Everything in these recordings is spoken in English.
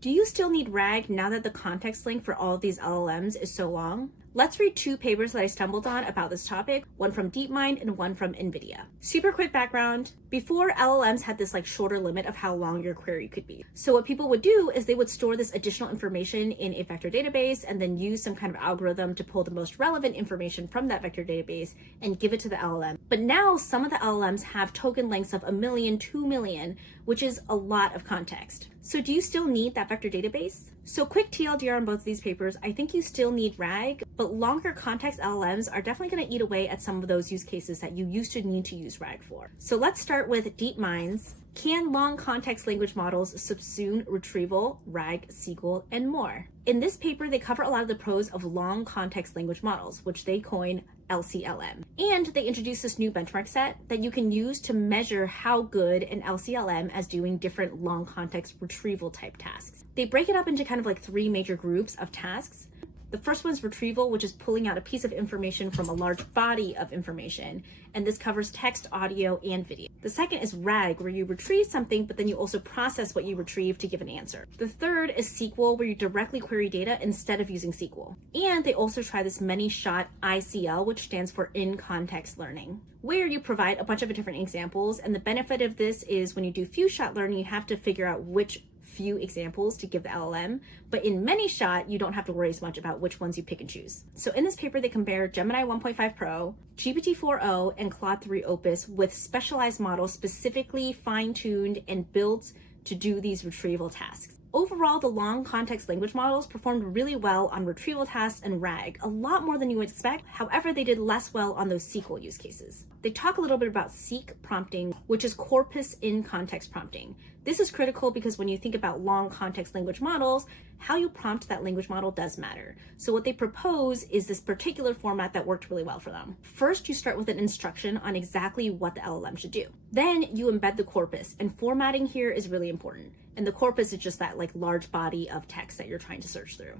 Do you still need RAG now that the context length for all of these LLMs is so long? Let's read two papers that I stumbled on about this topic, one from DeepMind and one from Nvidia. Super quick background. Before, LLMs had this shorter limit of how long your query could be. So what people would do is they would store this additional information in a vector database and then use some kind of algorithm to pull the most relevant information from that vector database and give it to the LLM. But now some of the LLMs have token lengths of 1 million, 2 million, which is a lot of context. So do you still need that vector database? So quick TLDR on both of these papers, I think you still need RAG, but longer context LLMs are definitely going to eat away at some of those use cases that you used to need to use RAG for. So let's start with DeepMind's Can Long Context Language Models Subsume Retrieval, RAG, SQL, and more? In this paper, they cover a lot of the pros of long context language models, which they coin LCLM. And they introduce this new benchmark set that you can use to measure how good an LCLM is doing different long context retrieval type tasks. They break it up into kind of like 3 major groups of tasks. The first one is retrieval, which is pulling out a piece of information from a large body of information. And this covers text, audio, and video. The second is RAG, where you retrieve something, but then you also process what you retrieve to give an answer. The third is SQL, where you directly query data instead of using SQL. And they also try this many-shot ICL, which stands for in-context learning, where you provide a bunch of different examples. And the benefit of this is when you do few-shot learning, you have to figure out which few examples to give the LLM, but in many shot, you don't have to worry as much about which ones you pick and choose. So in this paper, they compare Gemini 1.5 Pro, GPT-4o, and Claude 3 Opus with specialized models specifically fine-tuned and built to do these retrieval tasks. Overall, the long context language models performed really well on retrieval tasks and RAG, a lot more than you would expect. However, they did less well on those SQL use cases. They talk a little bit about seek prompting, which is corpus in context prompting. This is critical because when you think about long context language models, how you prompt that language model does matter. So what they propose is this particular format that worked really well for them. First, you start with an instruction on exactly what the LLM should do. Then you embed the corpus, and formatting here is really important. And the corpus is just that large body of text that you're trying to search through.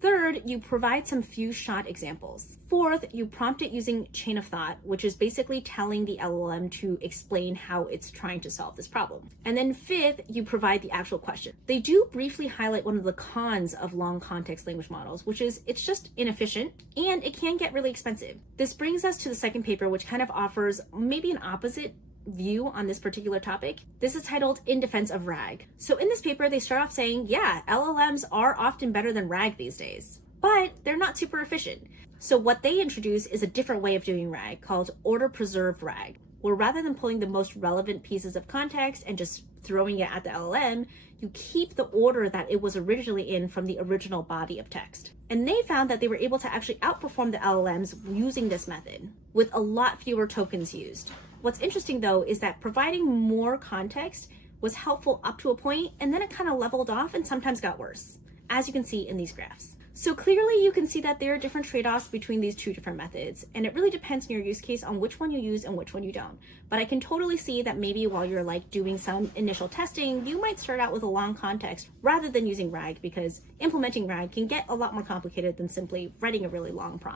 Third, you provide some few-shot examples. Fourth, you prompt it using chain of thought, which is basically telling the LLM to explain how it's trying to solve this problem. And then fifth, you provide the actual question. They do briefly highlight one of the cons of long context language models, which is it's just inefficient and it can get really expensive. This brings us to the second paper, which kind of offers maybe an opposite view on this particular topic. This is titled In Defense of RAG. So in this paper, they start off saying, yeah, LLMs are often better than RAG these days, but they're not super efficient. So what they introduce is a different way of doing RAG called order preserved RAG, where rather than pulling the most relevant pieces of context and just throwing it at the LLM, you keep the order that it was originally in from the original body of text. And they found that they were able to actually outperform the LLMs using this method with a lot fewer tokens used. What's interesting though is that providing more context was helpful up to a point, and then it kind of leveled off and sometimes got worse, as you can see in these graphs. So clearly you can see that there are different trade-offs between these two different methods, and it really depends on your use case on which one you use and which one you don't. But I can totally see that maybe while you're doing some initial testing, you might start out with a long context rather than using RAG, because implementing RAG can get a lot more complicated than simply writing a really long prompt.